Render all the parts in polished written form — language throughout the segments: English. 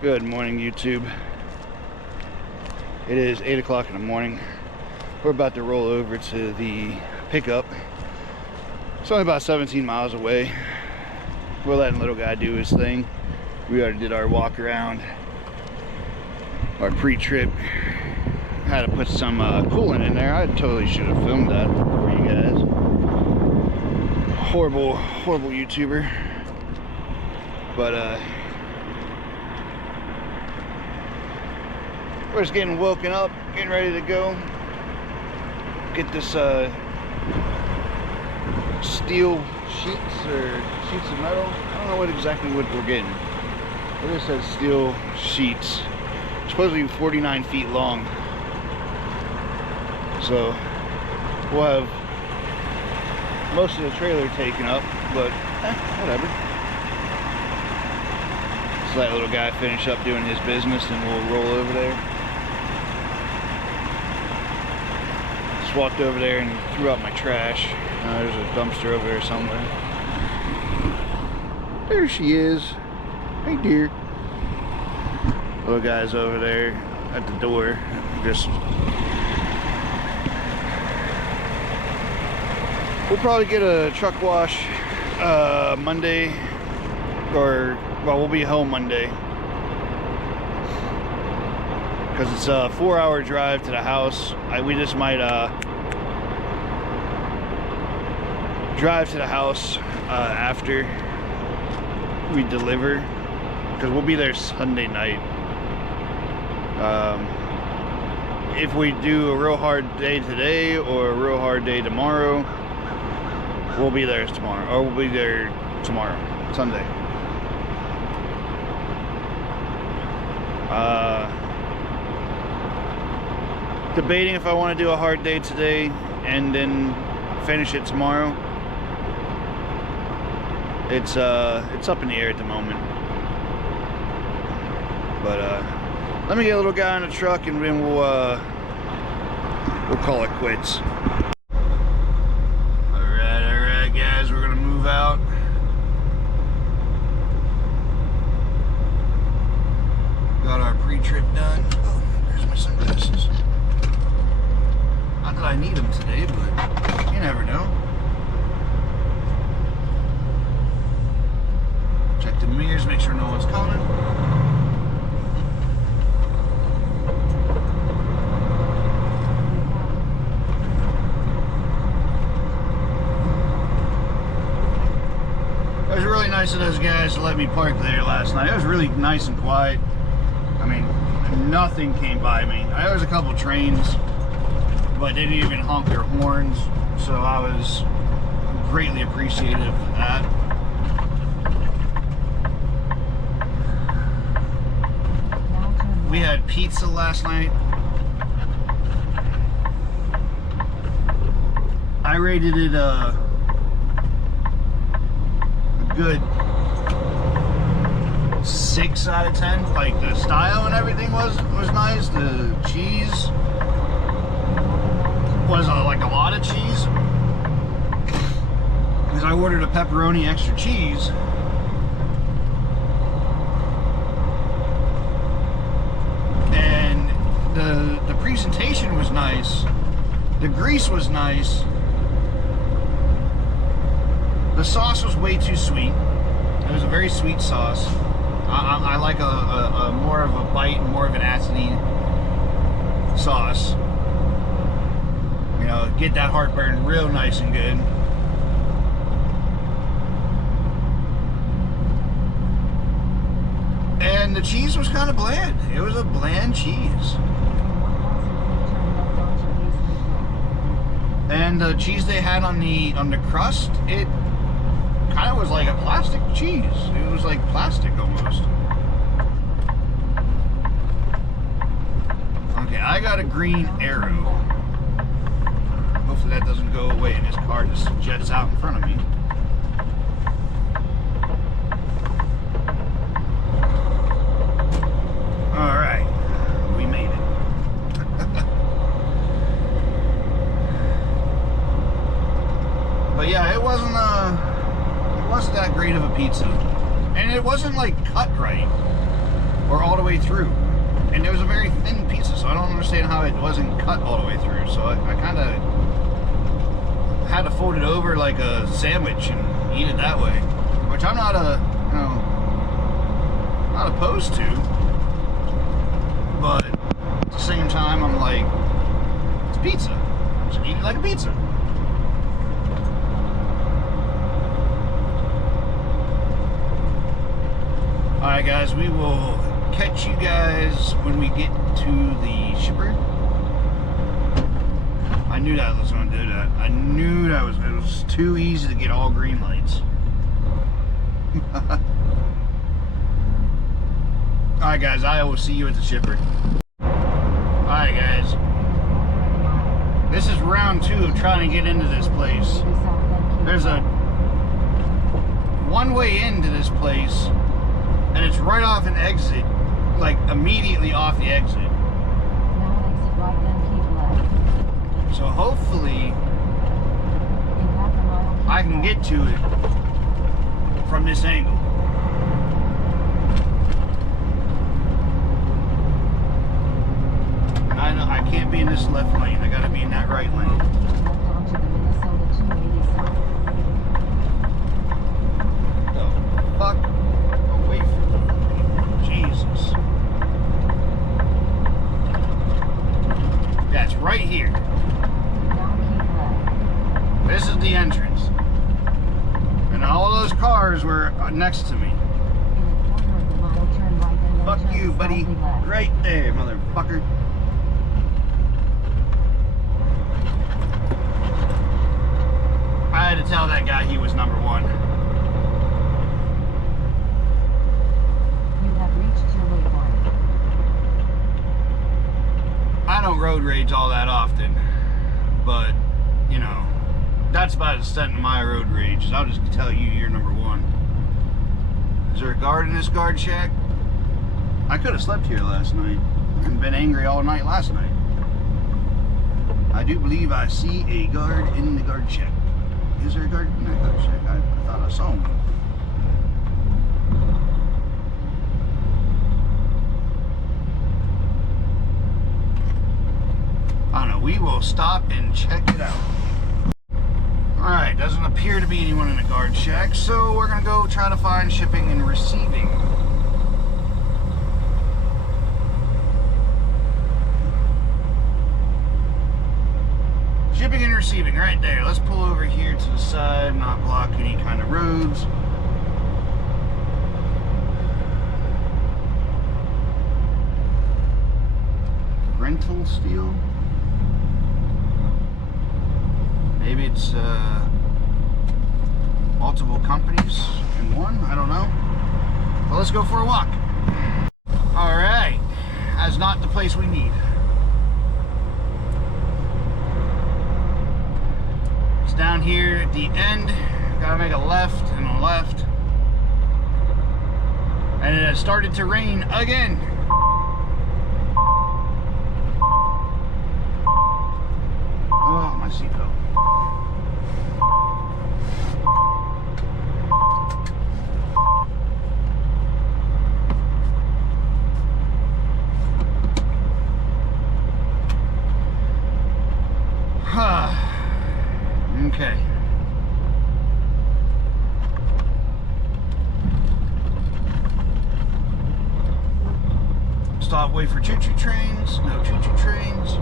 Good morning, YouTube. It is 8 o'clock in the morning. We're about to roll over to the pickup. It's only about 17 miles away. We're letting little guy do his thing. We already did our walk around, our pre-trip. Had to put some coolant in there. I totally should have filmed that for you guys. Horrible YouTuber. But we're just getting woken up, getting ready to go. Get this steel sheets or sheets of metal. I don't know exactly what we're getting. It just says steel sheets. It's supposed to be 49 feet long. So we'll have most of the trailer taken up, but whatever. Just let little guy finish up doing his business and we'll roll over there. Just walked over there and threw out my trash. There's a dumpster over there somewhere. There she is. Hey dear. Little guy's over there at the door. Just we'll probably get a truck wash Monday, or well, we'll be home Monday because it's a 4-hour drive to the house. We just might drive to the house after we deliver, because we'll be there Sunday night. If we do a real hard day today or a real hard day tomorrow, we'll be there tomorrow, or we'll be there tomorrow, Sunday. Debating if I want to do a hard day today and then finish it tomorrow. It's up in the air at the moment. But let me get a little guy in the truck and then we'll call it quits. Alright guys, we're gonna move out. Got our pre-trip done. Oh, there's my sunglasses. Not that I need them today, but you never know. Check the mirrors, make sure no one's coming. It was really nice of those guys to let me park there last night. It was really nice and quiet. I mean, nothing came by me. There was a couple trains, but they didn't even honk their horns, so I was greatly appreciative of that. We had pizza last night. I rated it a good 6 out of 10. Like, the style and everything was nice. The cheese was like a lot of cheese, because I ordered a pepperoni extra cheese. The presentation was nice. The grease was nice. The sauce was way too sweet. It was a very sweet sauce. I like a more of a bite and more of an acidy sauce. You know, get that heartburn real nice and good. And the cheese was kind of bland. It was a bland cheese. And the cheese they had on the crust, it kind of was like a plastic cheese. It was like plastic almost. Okay, I got a green arrow. Hopefully that doesn't go away and this car just jets out in front of me. Alright, we made it. But yeah, it wasn't that great of a pizza. And it wasn't like cut right or all way through. And it was a very thin pizza, so I don't understand how it wasn't cut all the way through. So I kind of had to fold it over like a sandwich and eat it that way, which I'm not not opposed to, but at the same time I'm like, it's pizza. I should eat it like a pizza. Alright guys, we will catch you guys when we get to the shipper. I knew that was going to do that. I knew that it was too easy to get all green lights. Alright guys, I will see you at the shipper. Alright guys. This is round 2 of trying to get into this place. There's a one-way into this place, and it's right off an exit, like immediately off the exit. So hopefully I can get to it from this angle. I know I can't be in this left lane. I gotta be in that right lane. The fuck away from me. Jesus. Yeah, it's right here. This is the entrance. And all those cars were next to me. Fuck you, buddy. Right there, motherfucker. I had to tell that guy he was number 1. You have reached your waypoint. I don't road rage all that often, but, you know, that's about the extent of my road rage, is I'll just tell you you're number 1. Is there a guard in this guard shack? I could have slept here last night and been angry all night last night. I do believe I see a guard in the guard shack. Is there a guard in that guard shack? I thought I saw him. I don't know, we will stop and check it out. Alright, doesn't appear to be anyone in the guard shack, so we're gonna go try to find shipping and receiving. Shipping and receiving, right there. Let's pull over here to the side, not block any kind of roads. Rental steel? Maybe it's multiple companies in one, I don't know. Well, let's go for a walk. Alright, that's not the place we need. It's down here at the end. Gotta make a left and a left. And it has started to rain again. Oh, my seatbelt. Okay. Stop, wait for choo-choo trains. No choo-choo trains.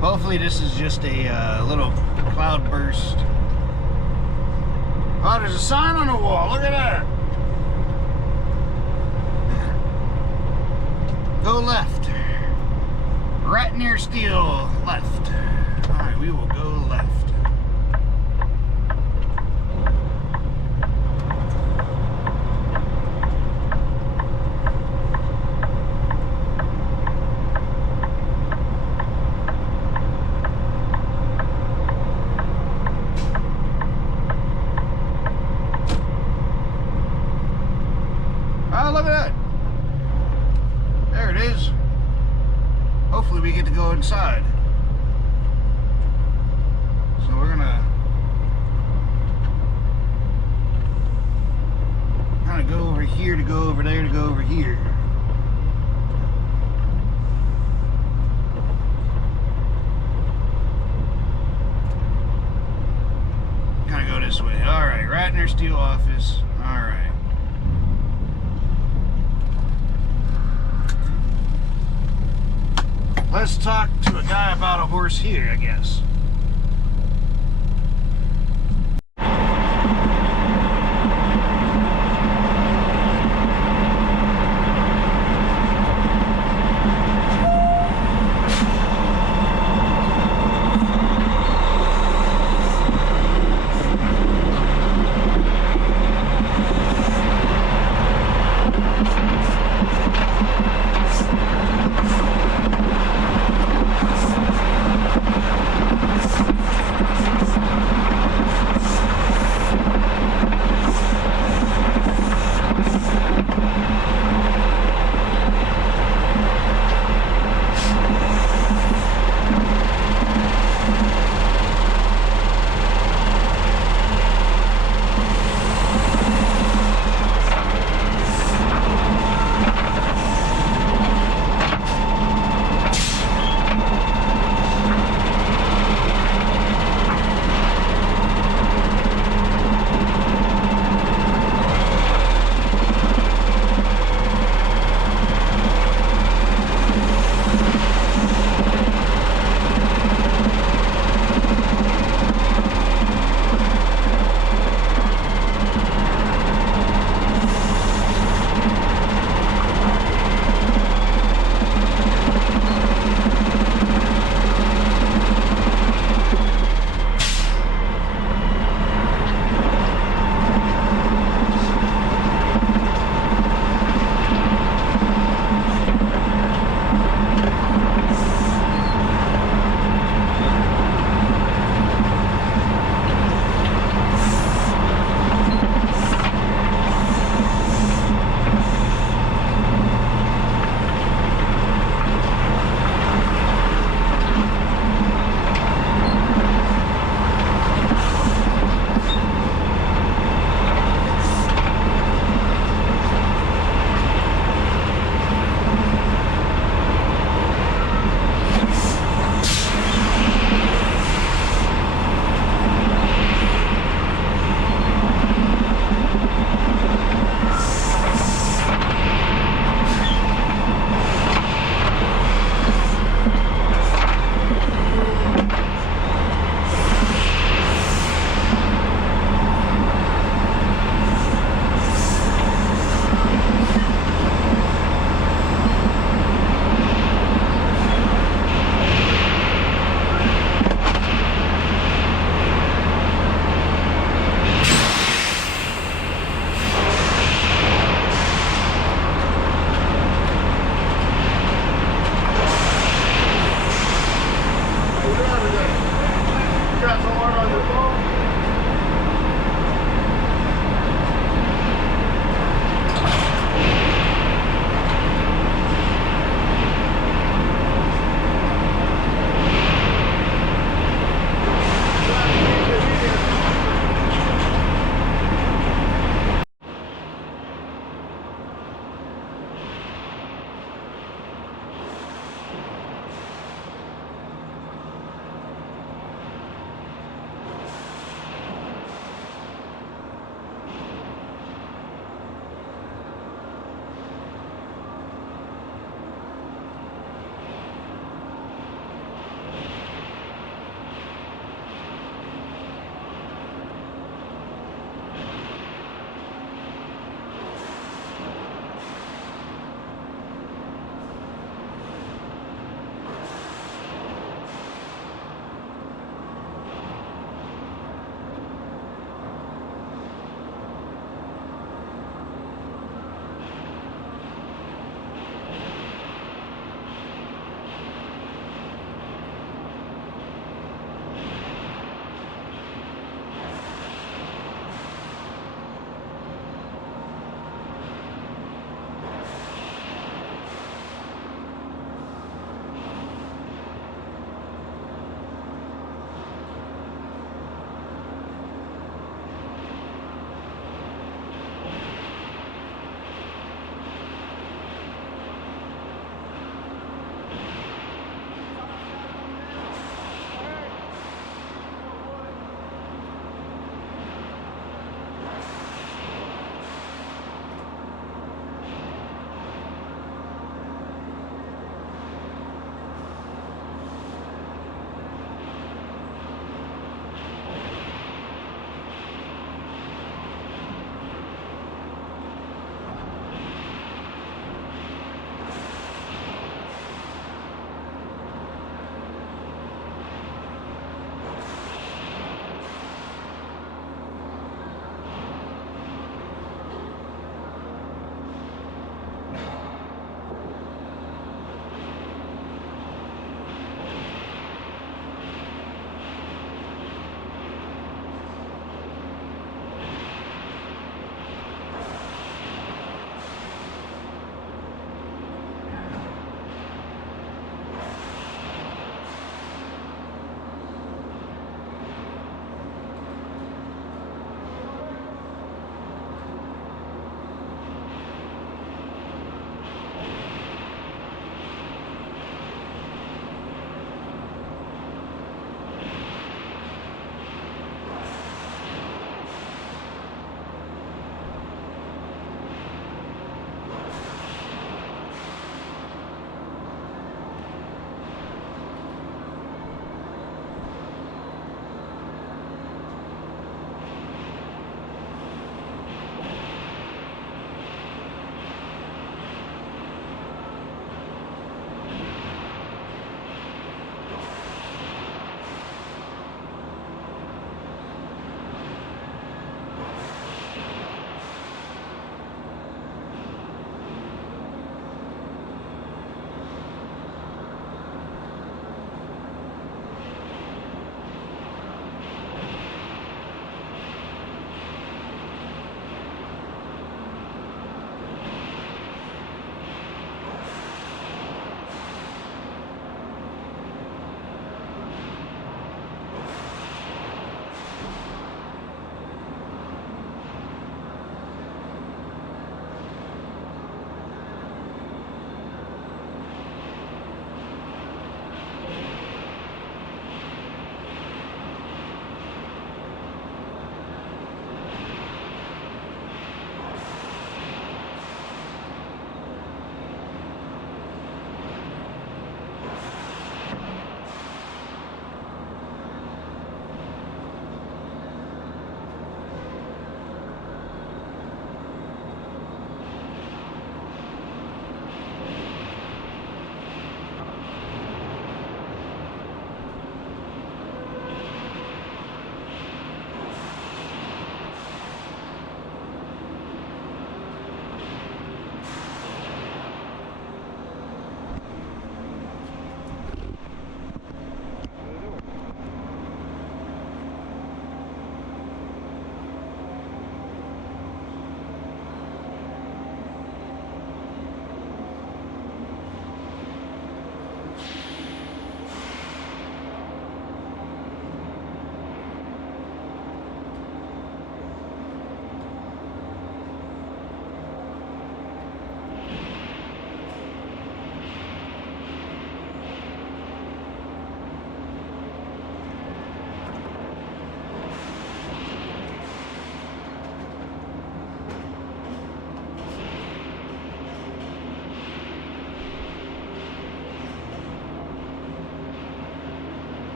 Hopefully this is just a little cloud burst. Oh, there's a sign on the wall. Look at that. Go left. Right near steel, left. Alright, we will go left. Oh, look at that. There it is. hopefully we get to go inside. So we're gonna kind of go over here to go over there to go over here. Kind of go this way. All right, right in their steel office. All right. Let's talk to a guy about a horse here, I guess.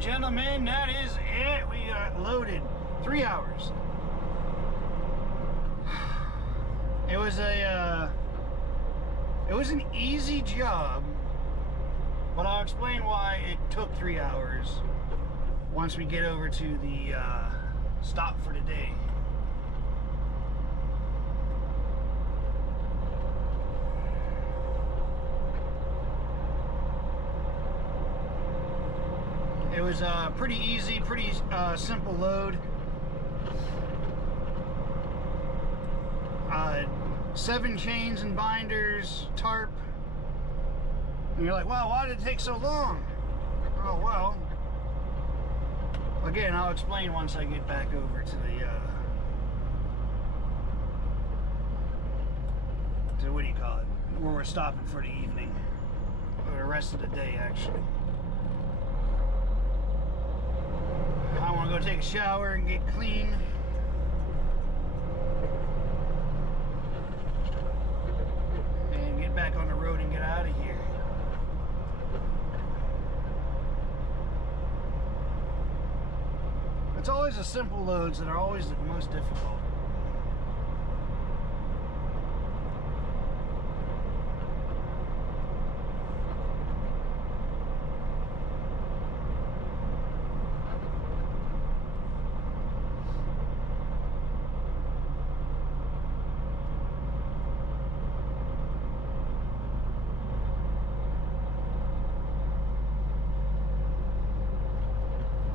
and gentlemen, that is it. We got loaded. 3 hours. It was an easy job, but I'll explain why it took 3 hours once we get over to the stop for today. It was pretty easy, pretty simple load. 7 chains and binders, tarp. And you're like, wow, why did it take so long? Oh, well. Again, I'll explain once I get back over to the, what do you call it? Where we're stopping for the evening. Or the rest of the day, actually. I want to go take a shower and get clean. And get back on the road and get out of here. It's always the simple loads that are always the most difficult.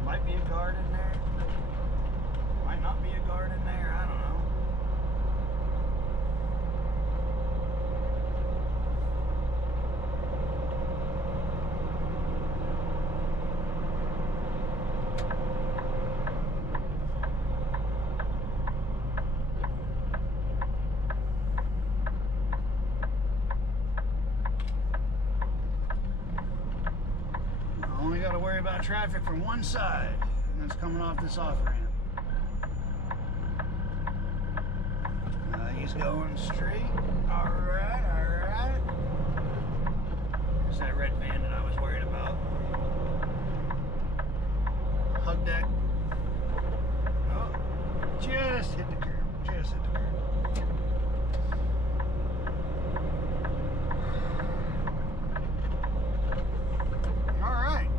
Might be a guard in there. Might not be a guard in there. I don't know. I only got to worry about traffic from one side, and it's coming off this off-ramp. He's going straight. Alright, alright. There's that red van that I was worried about. Hug deck. Oh, just hit the curb. Just hit the curb. Alright.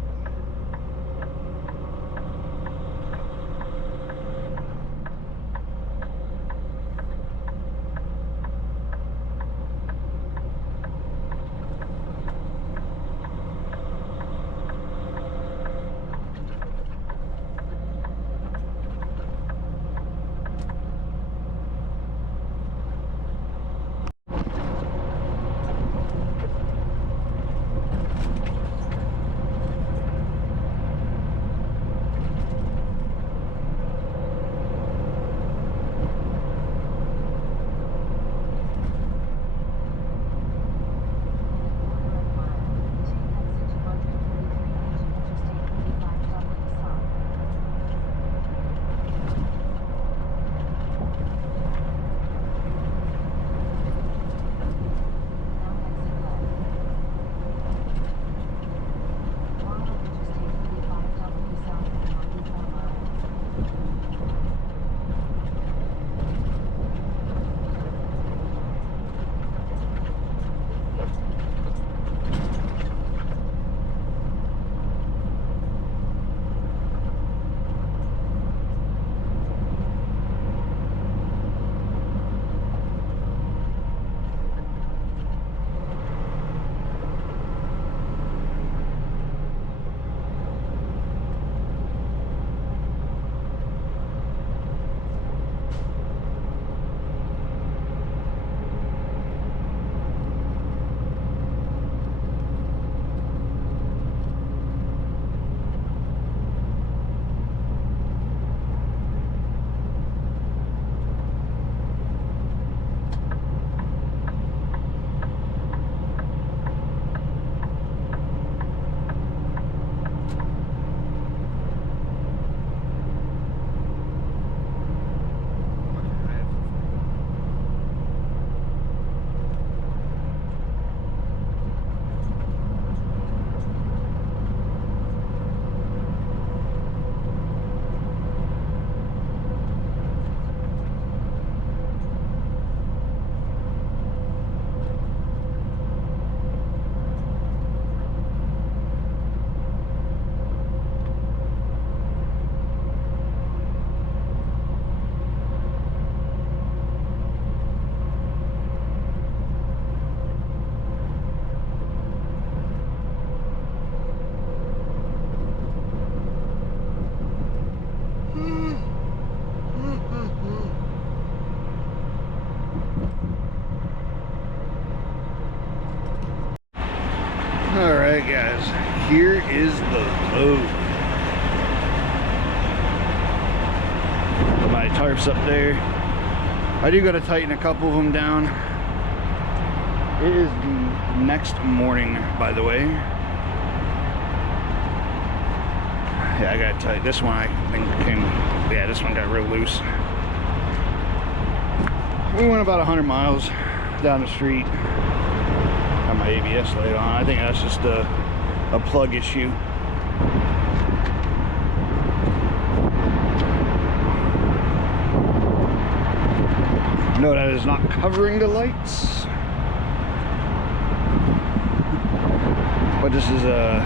Alright guys, here is the load. Put my tarps up there. I do gotta tighten a couple of them down. It is the next morning, by the way. Yeah, I gotta tighten this one. I think yeah, this one got real loose. We went about 100 miles down the street. Got my ABS light on. I think that's just a plug issue. No, that is not covering the lights. But this is the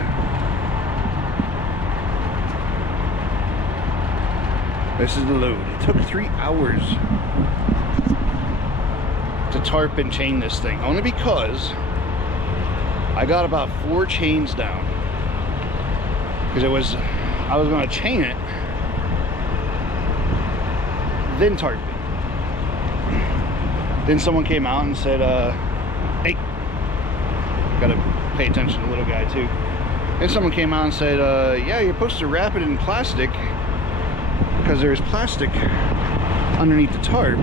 load. It took 3 hours to tarp and chain this thing, only because I got about 4 chains down. Because I was going to chain it, then tarp it. Then someone came out and said, hey, gotta pay attention to the little guy too. Then someone came out and said, yeah, you're supposed to wrap it in plastic because there's plastic underneath the tarp,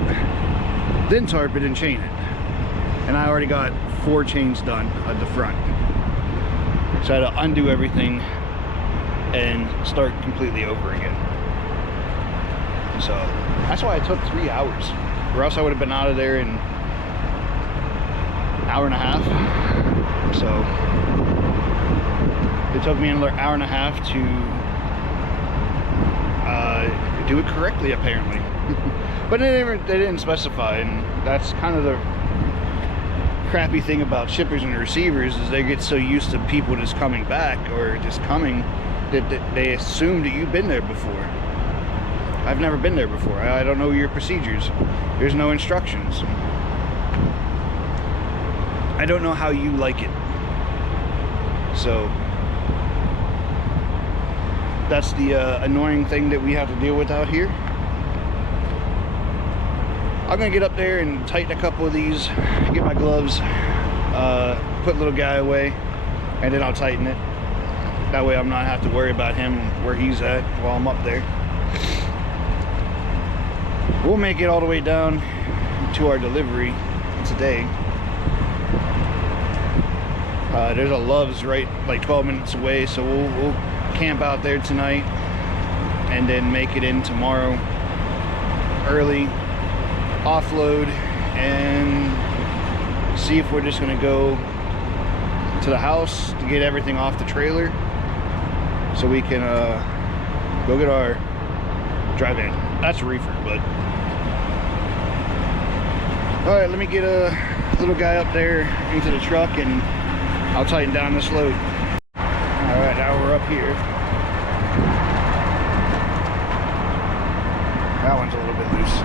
then tarp it and chain it. And I already got 4 chains done at the front, so I had to undo everything and start completely over again. So that's why it took 3 hours, or else I would have been out of there in an hour and a half. So it took me another hour and a half to do it correctly, apparently. But they didn't specify, and that's kind of the crappy thing about shippers and receivers, is they get so used to people just coming back or just coming that they assume that you've been there before. I've never been there before. I don't know your procedures. There's no instructions. I don't know how you like it. So that's the annoying thing that we have to deal with out here. I'm gonna get up there and tighten a couple of these, get my gloves, put little guy away, and then I'll tighten it. That way I'm not have to worry about him where he's at while I'm up there. We'll make it all the way down to our delivery today. There's a Love's right like 12 minutes away, so we'll camp out there tonight and then make it in tomorrow early, offload, and see if we're just gonna go to the house to get everything off the trailer so we can go get our drive-in. That's a reefer, but all right, let me get a little guy up there into the truck and I'll tighten down this load. All right, now we're up here. That one's a little bit loose.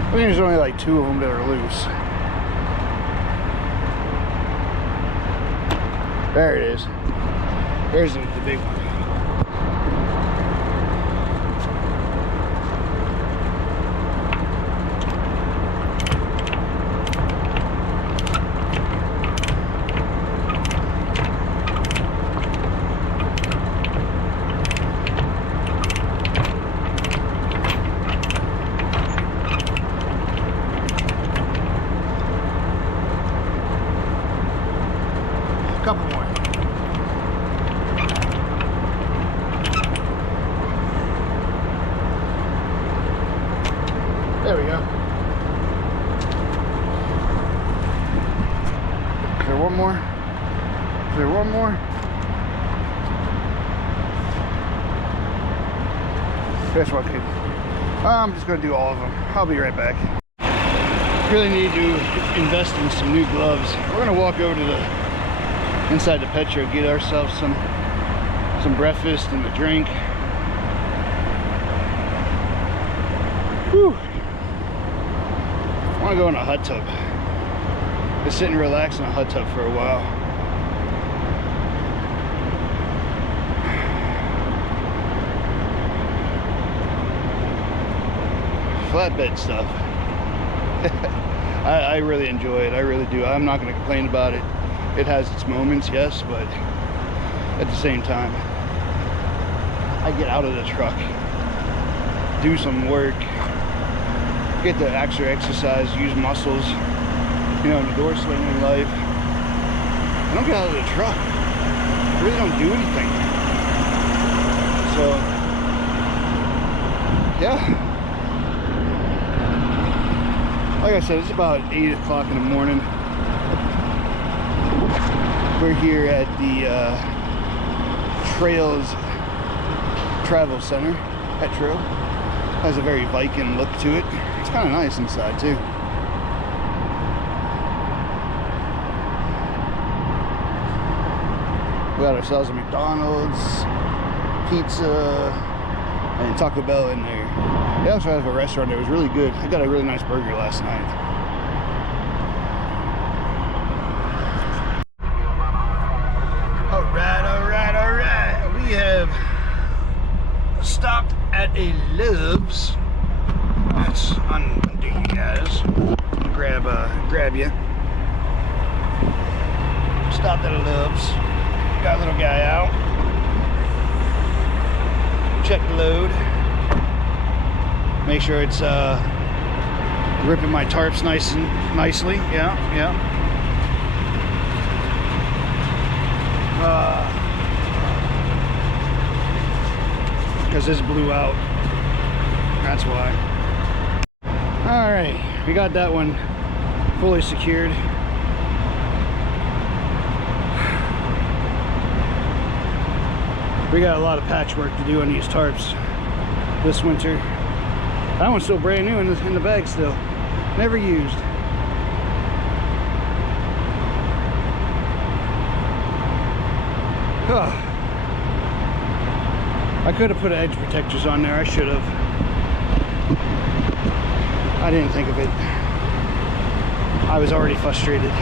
I think there's only like 2 of them that are loose. There it is. There's the big one. Couple more. There we go. Is there one more? Is there one more? Guess what, kid? I'm just gonna do all of them. I'll be right back. Really need to invest in some new gloves. We're gonna walk over to the inside the Petro, get ourselves some breakfast and a drink. Whew. I want to go in a hot tub. Just sit and relax in a hot tub for a while. Flatbed stuff. I really enjoy it. I really do. I'm not going to complain about it. It has its moments, yes, but at the same time, I get out of the truck, do some work, get the extra exercise, use muscles, you know, in the door slinging life. I don't get out of the truck. I really don't do anything. So, yeah. Like I said, it's about 8 o'clock in the morning. We're here at the Trails Travel Center. Petro has a very Viking look to it. It's kind of nice inside too. We got ourselves a McDonald's, pizza, and Taco Bell in there. They also have a restaurant that was really good. I got a really nice burger last night. Alright. We have stopped at a Love's. That's undo you guys. Grab you. Stopped at a Love's. Got a little guy out. Check the load. Make sure it's ripping my tarps nicely. Yeah. Because this blew out. That's why. Alright, we got that one fully secured. We got a lot of patchwork to do on these tarps this winter. That one's still brand new in the bag still. Never used. Huh. I could have put edge protectors on there. I should have. I didn't think of it. I was already frustrated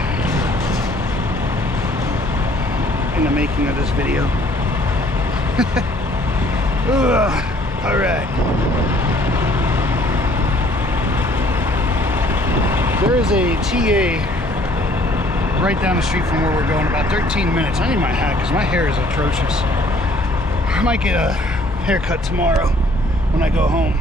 in the making of this video. All right. There is a TA right down the street from where we're going, about 13 minutes. I need my hat because my hair is atrocious. I might get a haircut tomorrow when I go home.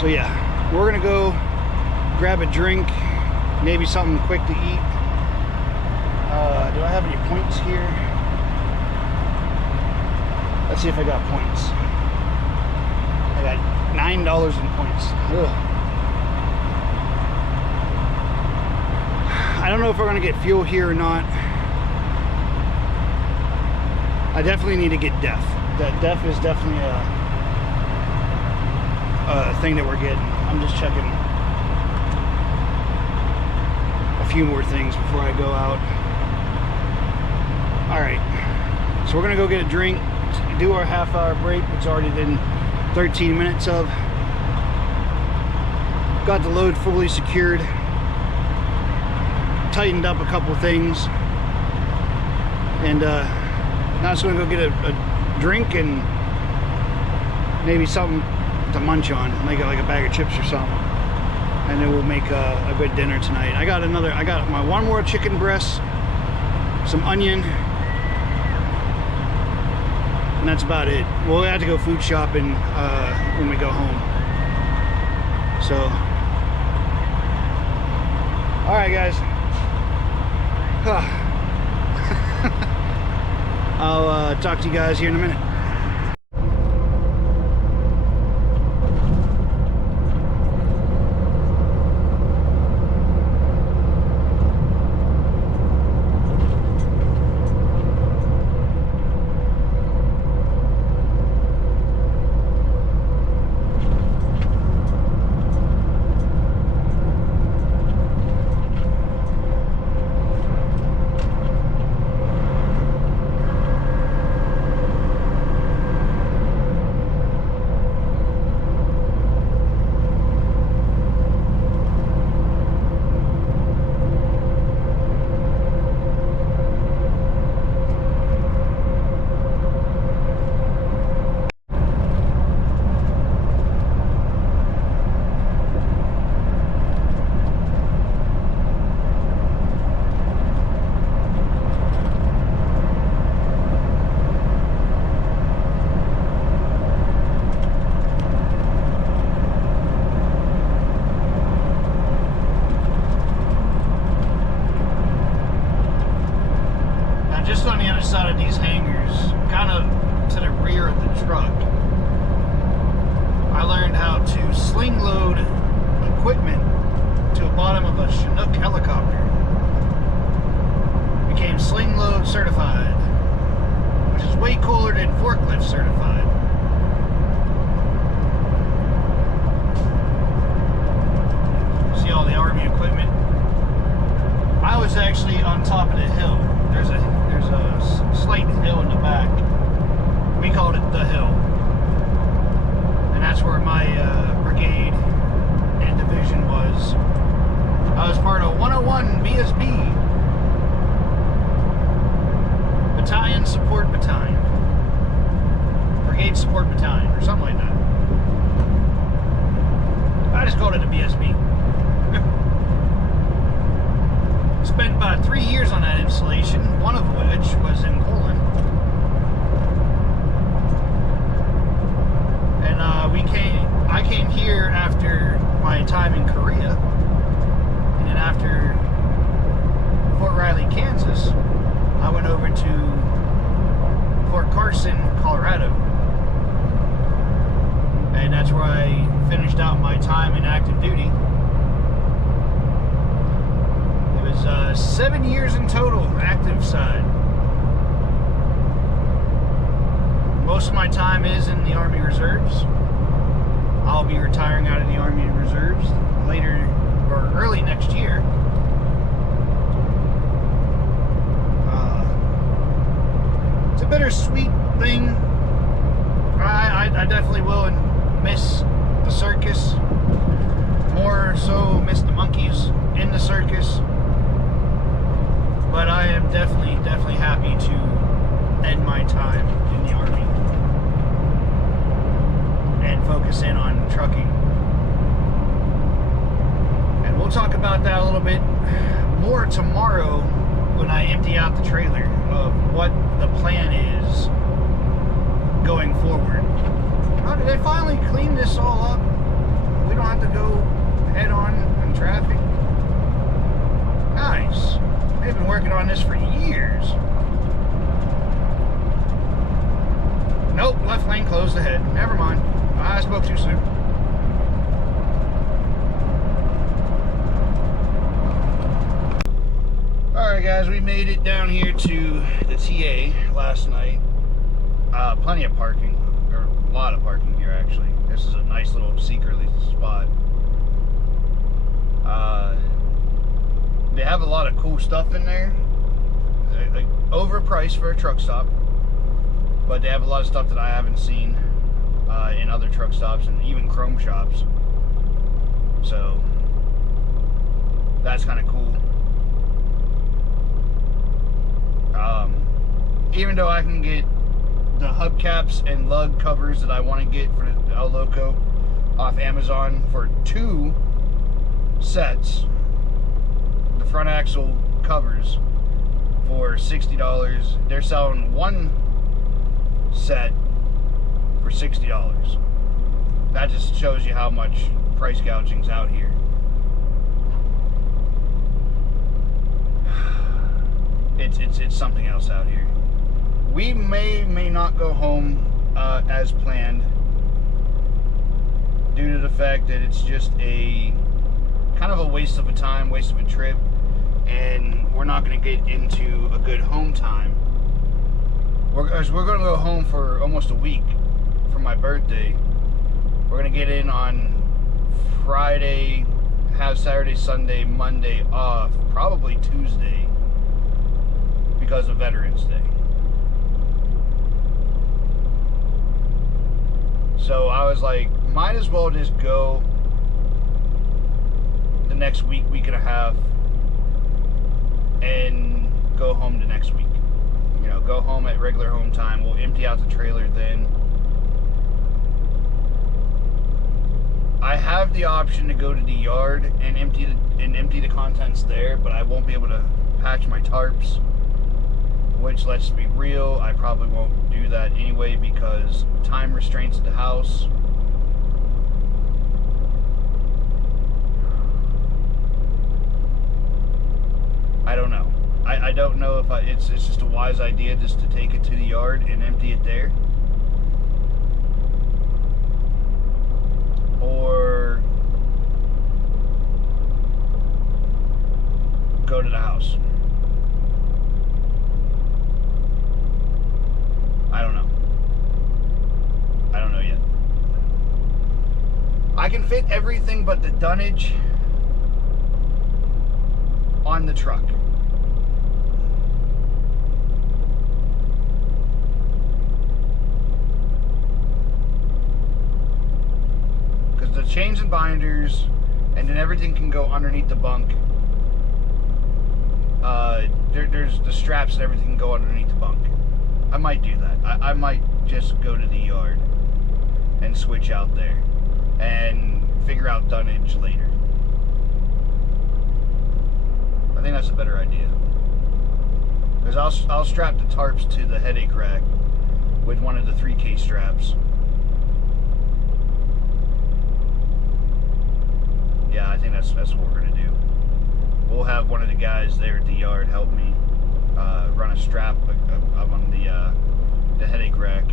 So yeah, we're gonna go grab a drink, maybe something quick to eat. Do I have any points here? Let's see if I got points. I got $9 in points. Ugh. I don't know if we're gonna get fuel here or not. I definitely need to get DEF. That DEF is definitely a thing that we're getting. I'm just checking a few more things before I go out. All right, so we're gonna go get a drink, do our half-hour break, which already been 13 minutes of. Got the load fully secured, tightened up a couple things, and now it's gonna go get a drink and maybe something to munch on, like a bag of chips or something, and then we'll make a good dinner tonight. I got my one more chicken breast, some onion, and that's about it. We'll have to go food shopping when we go home. So, all right, guys. I'll talk to you guys here in a minute. called it the Hill. And that's where my brigade and division was. I was part of 101 BSB, Battalion Support Battalion, Brigade Support Battalion, or something like that. I just called it a BSB. Spent about 3 years on that installation, one of which was in Poland. And I came here after my time in Korea. And then after Fort Riley, Kansas, I went over to Fort Carson, Colorado. And that's where I finished out my time in active duty. It was 7 years in total, active side. Most of my time is in the Army Reserves. I'll be retiring out of the Army Reserves later or early next year. It's a bittersweet thing. I definitely will miss the circus. More so miss the monkeys in the circus. But I am definitely happy to end my time in the Army and focus in on trucking. And we'll talk about that a little bit more tomorrow when I empty out the trailer of what the plan is going forward. Oh, did they finally clean this all up? We don't have to go head on in traffic. Nice. They've been working on this for years. Nope, left lane closed ahead. Never mind. I spoke too soon. Alright guys, we made it down here to the TA last night. Plenty of parking, or a lot of parking here actually. This is a nice little secretly spot. They have a lot of cool stuff in there. Overpriced for a truck stop, but they have a lot of stuff that I haven't seen in other truck stops and even chrome shops. So that's kind of cool. Even though I can get the hubcaps and lug covers that I want to get for the El Loco off Amazon for 2 sets, the front axle covers for $60. They're selling 1 set for $60. That just shows you how much price gouging's out here. It's something else out here. We may not go home as planned due to the fact that it's just a kind of a waste of a time, waste of a trip, and we're not going to get into a good home time. We're going to go home for almost a week for my birthday. We're going to get in on Friday, have Saturday, Sunday, Monday off, probably Tuesday, because of Veterans Day. So I was like, might as well just go the next week and a half and go home the next week. You know, go home at regular home time. We'll empty out the trailer then. I have the option to go to the yard and empty the contents there, but I won't be able to patch my tarps. Which, let's be real, I probably won't do that anyway because time restraints at the house. I don't know. I don't know if it's just a wise idea just to take it to the yard and empty it there. Or go to the house. I don't know. I don't know yet. I can fit everything but the dunnage on the truck. chains and binders, and then everything can go underneath the bunk. There's the straps and everything can go underneath the bunk. I might do that. I might just go to the yard and switch out there and figure out dunnage later. I think that's a better idea. Because I'll strap the tarps to the headache rack with one of the 3K straps. Yeah, I think that's what we're gonna do. We'll have one of the guys there at the yard help me run a strap up on the headache rack.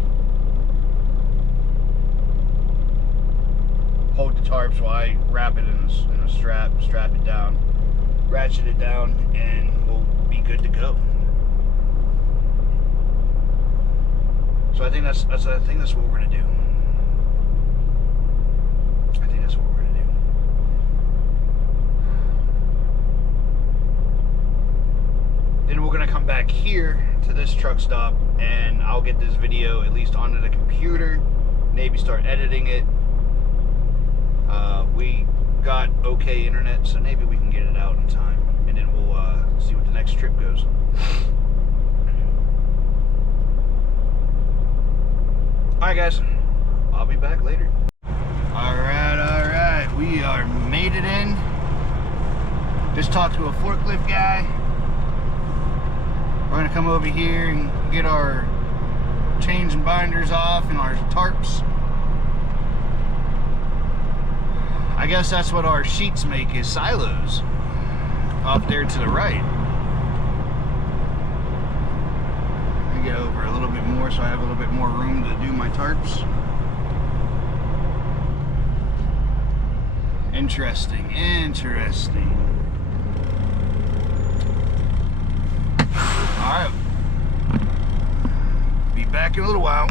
Hold the tarps while I wrap it in a strap it down, ratchet it down, and we'll be good to go. So I think that's what we're gonna do. I think that's what we're gonna do. Then we're gonna come back here to this truck stop, and I'll get this video at least onto the computer, maybe start editing it. We got okay internet, so maybe we can get it out in time, and then we'll see what the next trip goes. Alright guys, I'll be back later. Alright, we are made it in. Just talked to a forklift guy. We're gonna come over here and get our chains and binders off and our tarps. I guess that's what our sheets make, is silos. Off there to the right. Let me get over a little bit more so I have a little bit more room to do my tarps. Interesting. Alright. Be back in a little while.